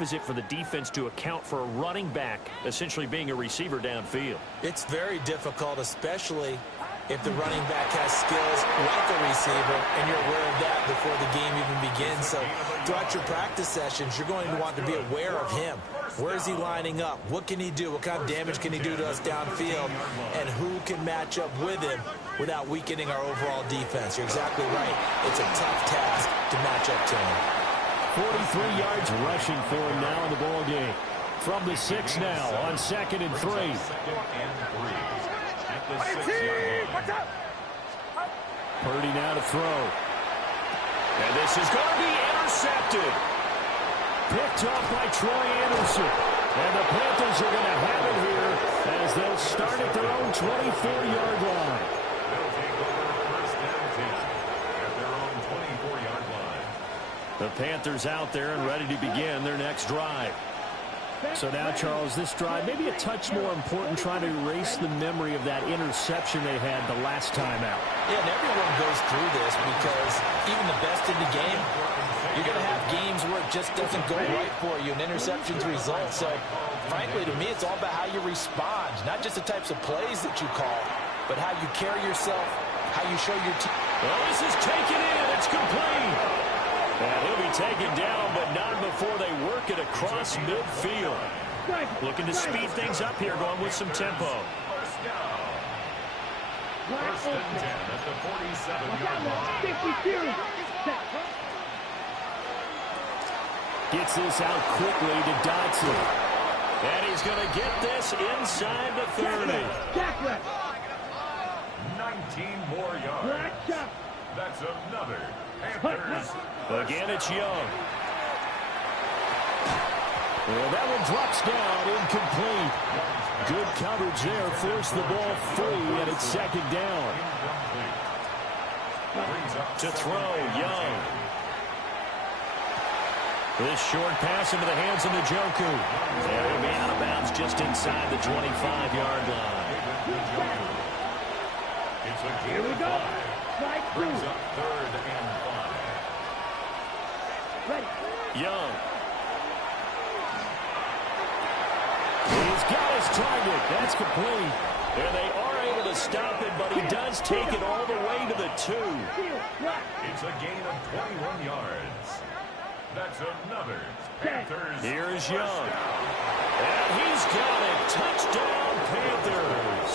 is it for the defense to account for a running back essentially being a receiver downfield? It's very difficult, especially if the running back has skills like a receiver, and you're aware of that before the game even begins. So throughout your practice sessions, you're going to want to be aware of him. Where is he lining up? What can he do? What kind of damage can he do to us downfield? And who can match up with him without weakening our overall defense? You're exactly right. It's a tough task to match up to him. 43 yards rushing for him now in the ball game. From the 6 now on 2nd and 3. Purdy now to throw. And this is going to be intercepted. Picked off by Troy Anderson. And the Panthers are going to have it here as they'll start at their own 24-yard line. The Panthers out there and ready to begin their next drive. So now, Charles, this drive maybe a touch more important, trying to erase the memory of that interception they had the last time out. Yeah, and everyone goes through this because even the best in the game, you're going to have games where it just doesn't go right for you and interceptions result. So, frankly, to me, it's all about how you respond, not just the types of plays that you call, but how you carry yourself, how you show your team. Well, this is taken in. It's complete. And he'll be taken down, but not before they work it across midfield. Looking to speed things up here, going with some tempo. First and 10 at the 47-yard line. Gets this out quickly to Dodson. And he's going to get this inside the 30. 19 more yards. That's another Panthers. Again, it's Young. Well, that one drops down, incomplete. Good coverage there, forced the ball free, and it's 2nd down. To throw, Young. This short pass into the hands of Njoku. And it'll be out of bounds just inside the 25-yard line. Here we go. Brings up 3rd and 5. Young. He's got his target. That's complete. And they are able to stop it, but he does take it all the way to the 2. It's a gain of 21 yards. That's another Panthers. Here's Young. And he's got it. Touchdown, Panthers.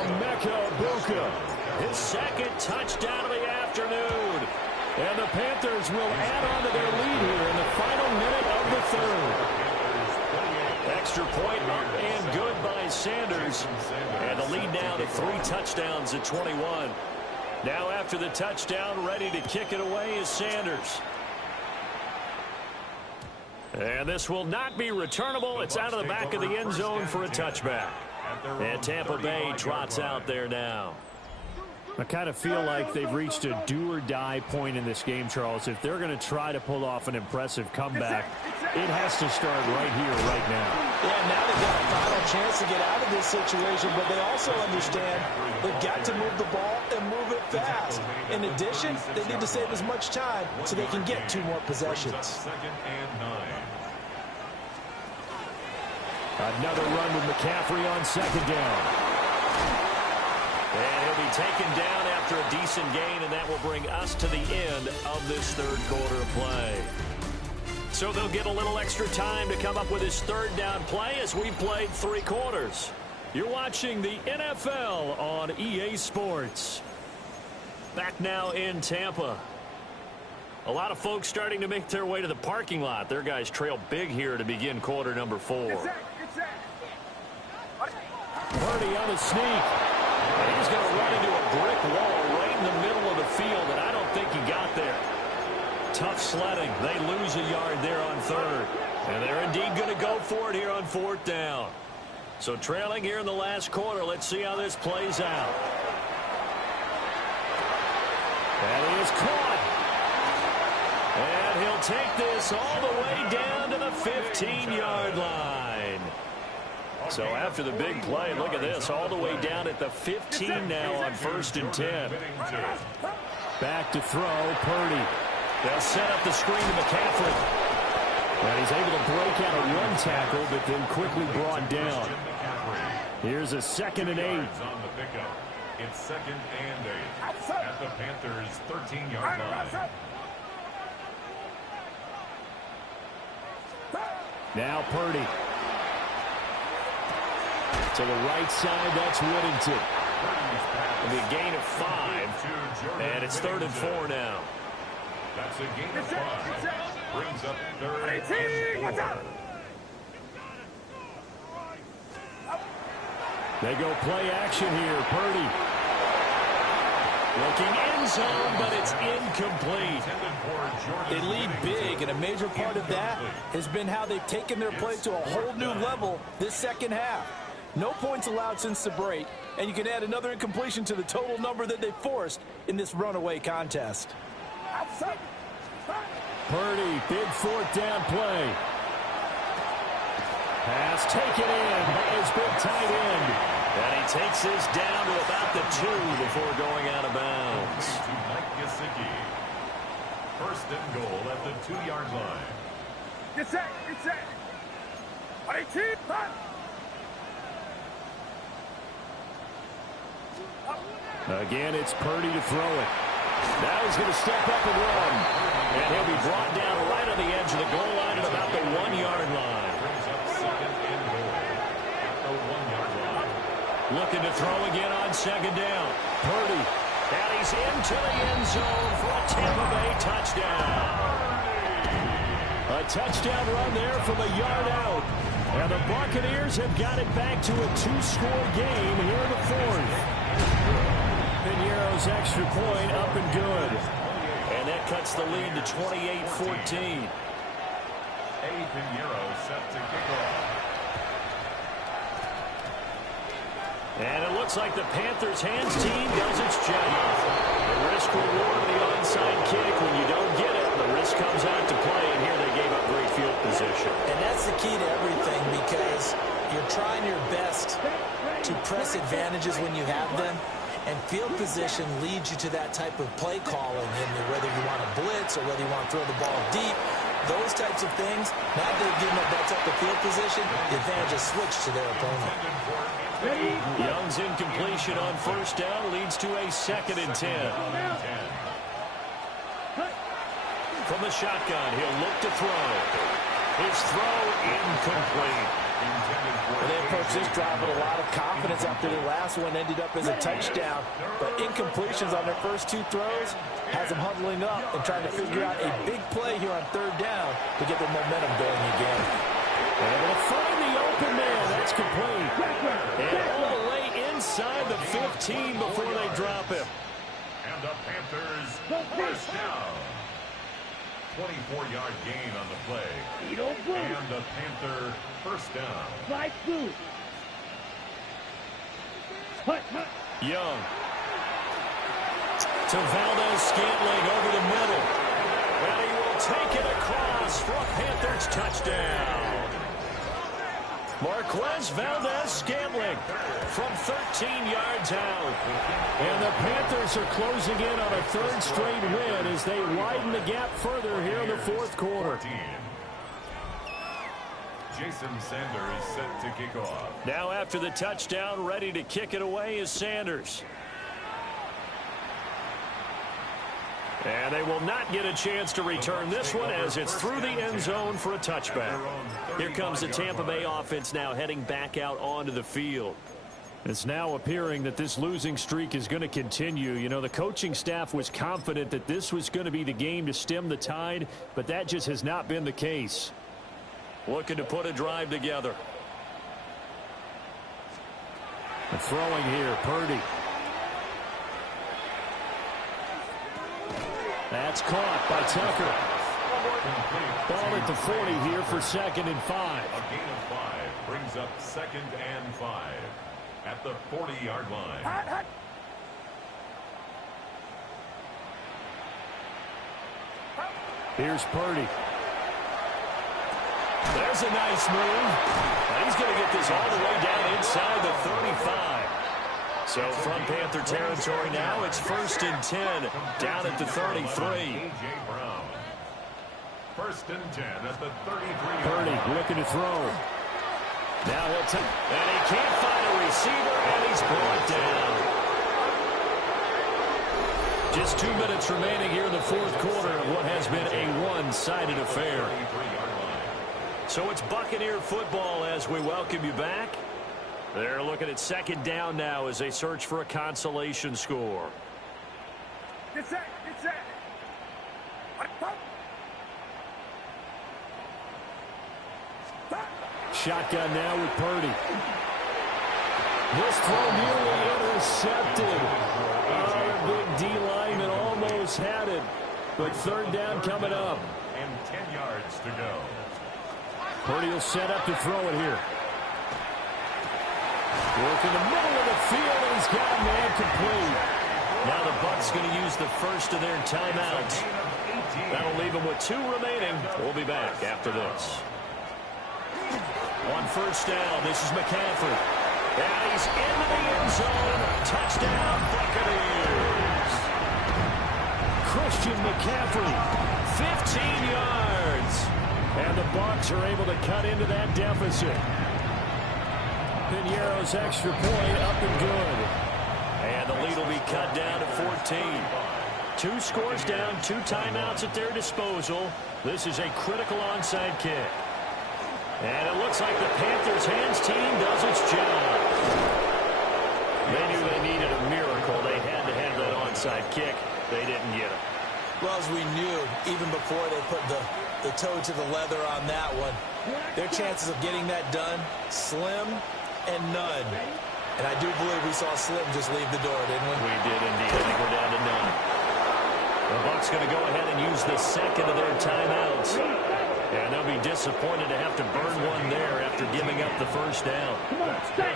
Emeka Egbuka, his 2nd touchdown of the afternoon. And the Panthers will add on to their lead here in the final minute of the 3rd. Extra point up and good by Sanders. And the lead now to 3 touchdowns at 21. Now after the touchdown, ready to kick it away is Sanders. And this will not be returnable. It's out of the back of the end zone for a touchback. And Tampa Bay trots out there now. I kind of feel like they've reached a do-or-die point in this game, Charles. If they're going to try to pull off an impressive comeback, it has to start right here, right now. Yeah, now they've got a final chance to get out of this situation, but they also understand they've got to move the ball and move it fast. In addition, they need to save as much time so they can get 2 more possessions. 2nd and 9. Another run with McCaffrey on 2nd down. And he'll be taken down after a decent gain, and that will bring us to the end of this 3rd quarter of play. So they'll get a little extra time to come up with his 3rd down play as we played 3 quarters. You're watching the NFL on EA Sports. Back now in Tampa. A lot of folks starting to make their way to the parking lot. Their guys trail big here to begin quarter number 4. Purdy on the sneak. And he's going to run into a brick wall right in the middle of the field, and I don't think he got there. Tough sledding. They lose a yard there on 3rd. And they're indeed going to go for it here on 4th down. So trailing here in the last quarter. Let's see how this plays out. And he is caught. And he'll take this all the way down to the 15-yard line. So after the big play, look at this, all the way down at the 15 now on 1st and 10. Back to throw, Purdy. They'll set up the screen to McCaffrey. And he's able to break out a run tackle, but then quickly brought down. Here's a 2nd and 8. On the pickup. It's 2nd and 8 at the Panthers' 13-yard line. Now Purdy. To the right side, that's Whittington. It'll be a gain of 5, and it's 3rd and 4 now. That's a gain of 5. Brings up 3rd and 4. They go play action here. Purdy. Looking end zone, but it's incomplete. They lead big, and a major part of that has been how they've taken their play to a whole new level this second half. No points allowed since the break, and you can add another incompletion to the total number that they forced in this runaway contest. Purdy, big 4th down play. Pass taken in by his big tight end. And he takes this down to about the 2 before going out of bounds. To Mike Gesicki. 1st and goal at the 2-yard line. Get set. 18. Again, it's Purdy to throw it. Now he's going to step up and run. And he'll be brought down right on the edge of the goal line at about the 1-yard line. Brings up 2nd and goal at the 1-yard line. Looking to throw again on 2nd down. Purdy. And he's into the end zone for a Tampa Bay touchdown. A touchdown run there from a yard out. And the Buccaneers have got it back to a 2-score game here in the 4th. Pinheiro's extra point up and good. And that cuts the lead to 28-14. Pinheiro set to kick off. And it looks like the Panthers' hands team does its job. The risk reward of the onside kick. When you don't get it, the risk comes out to play. And here they gave up great field position. And that's the key to everything, because you're trying your best to press advantages when you have them. And field position leads you to that type of play calling, and whether you want to blitz or whether you want to throw the ball deep, those types of things. Now that they've given up that type of field position, the advantage is switched to their opponent. Young's incompletion on 1st down leads to a 2nd and 10. From the shotgun, he'll look to throw. His throw incomplete. Well, they approached this drive with a lot of confidence after their last one ended up as a touchdown. But incompletions on their first 2 throws has them huddling up and trying to figure out a big play here on 3rd down to get their momentum going again. They're going to find the open man. That's complete. And all the way inside the 15 before they drop him. And the Panthers 1st down. 24-yard gain on the play. And the Panther 1st down. Young. To Valdez-Scantling over the middle. And he will take it across for a Panthers touchdown. Marquez Valdez-Scantling from 13 yards out. And the Panthers are closing in on a 3rd straight win as they widen the gap further here in the 4th quarter. Jason Sanders set to kick off. Now after the touchdown, ready to kick it away is Sanders. And they will not get a chance to return this one as it's through the end zone for a touchback. Here comes the Tampa Bay offense now heading back out onto the field. It's now appearing that this losing streak is going to continue. You know, the coaching staff was confident that this was going to be the game to stem the tide, but that just has not been the case. Looking to put a drive together. The throwing here, Purdy. That's caught by Tucker. Ball at the 40 here for 2nd and 5. A gain of 5 brings up 2nd and 5 at the 40-yard line. Here's Purdy. There's a nice move. And he's going to get this all the way down inside the 35. So from Panther territory now, it's 1st and 10 down at the 33. First and 10 at the 33. Purdy looking to throw. Now he'll take, and he can't find a receiver, and he's brought down. Just 2 minutes remaining here in the fourth quarter of what has been a one-sided affair. So it's Buccaneer football as we welcome you back. They're looking at second down now as they search for a consolation score. Get set, get set. Shotgun now with Purdy. This throw nearly intercepted. Oh, the big D lineman almost had it. But third down coming up. And 10 yards to go. Purdy will set up to throw it here. Work in the middle of the field, and he's got a man complete. Now the Bucs going to use the first of their timeouts. That'll leave them with 2 remaining. We'll be back after this. On first down, this is McCaffrey. And he's into the end zone. Touchdown, Buccaneers. Christian McCaffrey, 15 yards. And the Bucs are able to cut into that deficit. Piñeiro's extra point up and good. And the lead will be cut down to 14. 2 scores down, 2 timeouts at their disposal. This is a critical onside kick. And it looks like the Panthers' hands team does its job. They knew they needed a miracle. They had to have that onside kick. They didn't get it. Well, as we knew, even before they put the toe to the leather on that one, their chances of getting that done, slim and none. And I do believe we saw Slim just leave the door, didn't we? We did indeed. I think we're down to none. The Bucs going to go ahead and use the second of their timeouts. And they'll be disappointed to have to burn one there after giving up the first down. Come on, stay.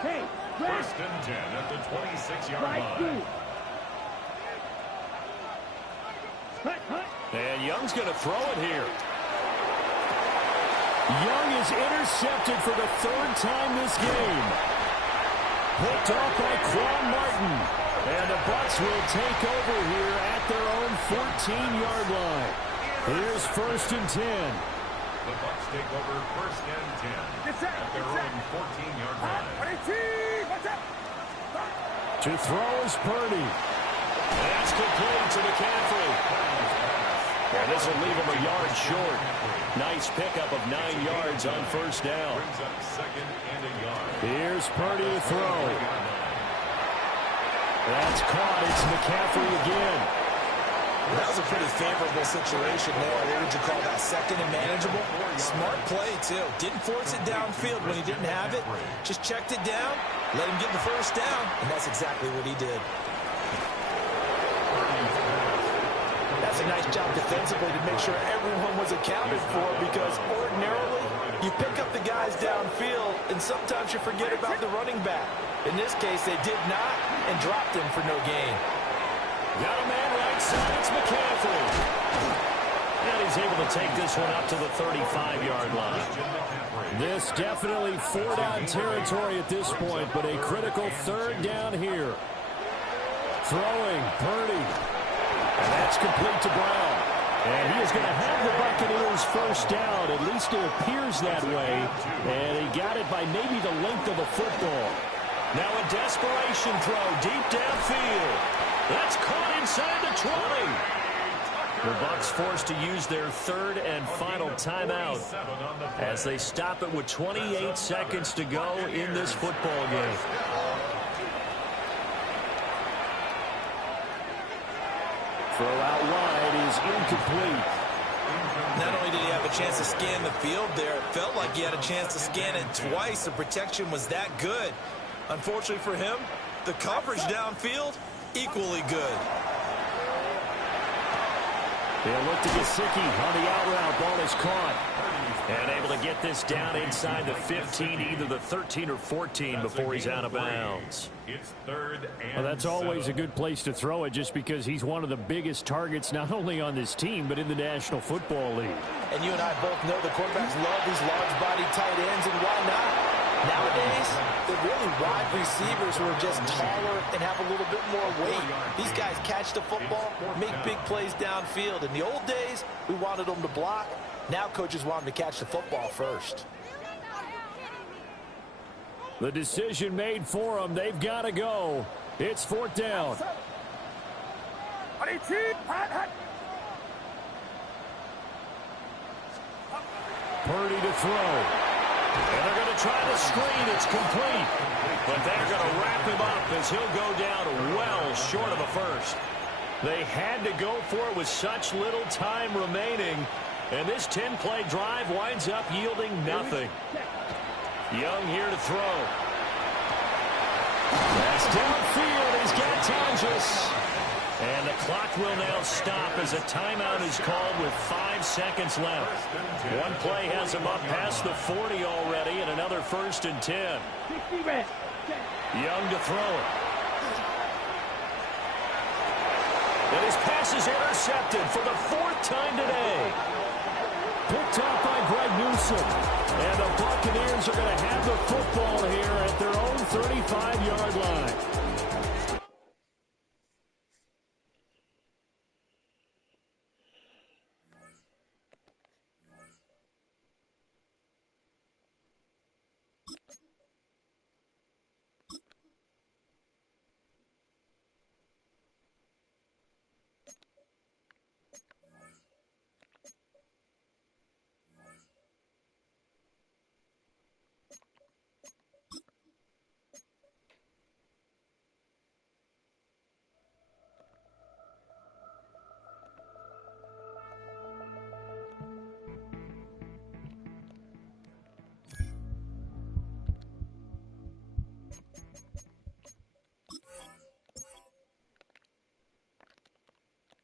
Hey, First and 10 at the 26-yard line. And Young's going to throw it here. Young is intercepted for the 3rd time this game. Picked off by Quan Martin. And the Bucs will take over here at their own 14-yard line. Here's first and 10. The Bucs take over first and 10 at their own 14-yard line. To throw is Purdy. That's complete to McCaffrey. And this will leave him a yard short. Nice pickup of 9 yards on first down. Brings up second and a yard. Here's Purdy to throw. That's caught. It's McCaffrey again. That was a pretty favorable situation there. What would you call that? Second and manageable? Smart play, too. Didn't force it downfield when he didn't have it. Just checked it down, let him get the first down, and that's exactly what he did. That's a nice job defensively to make sure everyone was accounted for, because ordinarily you pick up the guys downfield, and sometimes you forget about the running back. In this case, they did not and dropped him for no gain. Got a man right side. It's McCaffrey. And he's able to take this one up to the 35-yard line. This definitely 4-down territory at this point, but a critical 3rd down here. Throwing, Purdy. And that's complete to Brown. And he is going to have the Buccaneers first down. At least it appears that way. And he got it by maybe the length of a football. Now a desperation throw deep downfield. That's caught inside the 20. The Bucs forced to use their 3rd and final timeout as they stop it with 28 seconds to go in this football game. Throw out wide is incomplete. Not only did he have a chance to scan the field there, it felt like he had a chance to scan it twice. The protection was that good. Unfortunately for him, the coverage downfield, equally good. They'll look to Gesicki on the out route. Ball is caught. And able to get this down inside the 15, either the 13 or 14 before he's out of bounds. It's 3rd and Well, that's always 7. a good place to throw it, just because he's one of the biggest targets not only on this team but in the National Football League. And you and I both know the quarterbacks love these large-bodied tight ends, and why not? Nowadays, they're really wide receivers who are just taller and have a little bit more weight. These guys catch the football, make big plays downfield. In the old days, we wanted them to block. Now coaches want them to catch the football first. The decision made for them. They've got to go. It's 4th down. Purdy to throw. And they're going to try the screen. It's complete. But they're going to wrap him up as he'll go down well short of a first. They had to go for it with such little time remaining. And this 10-play drive winds up yielding nothing. Young here to throw. That's downfield. He's got Tonjes. And the clock will now stop as a timeout is called with 5 seconds left. One play has him up past the 40 already, and another 1st and 10. Young to throw it. And his pass is intercepted for the 4th time today. Picked up by Greg Newsome. And the Buccaneers are going to have the football here at their own 35-yard line.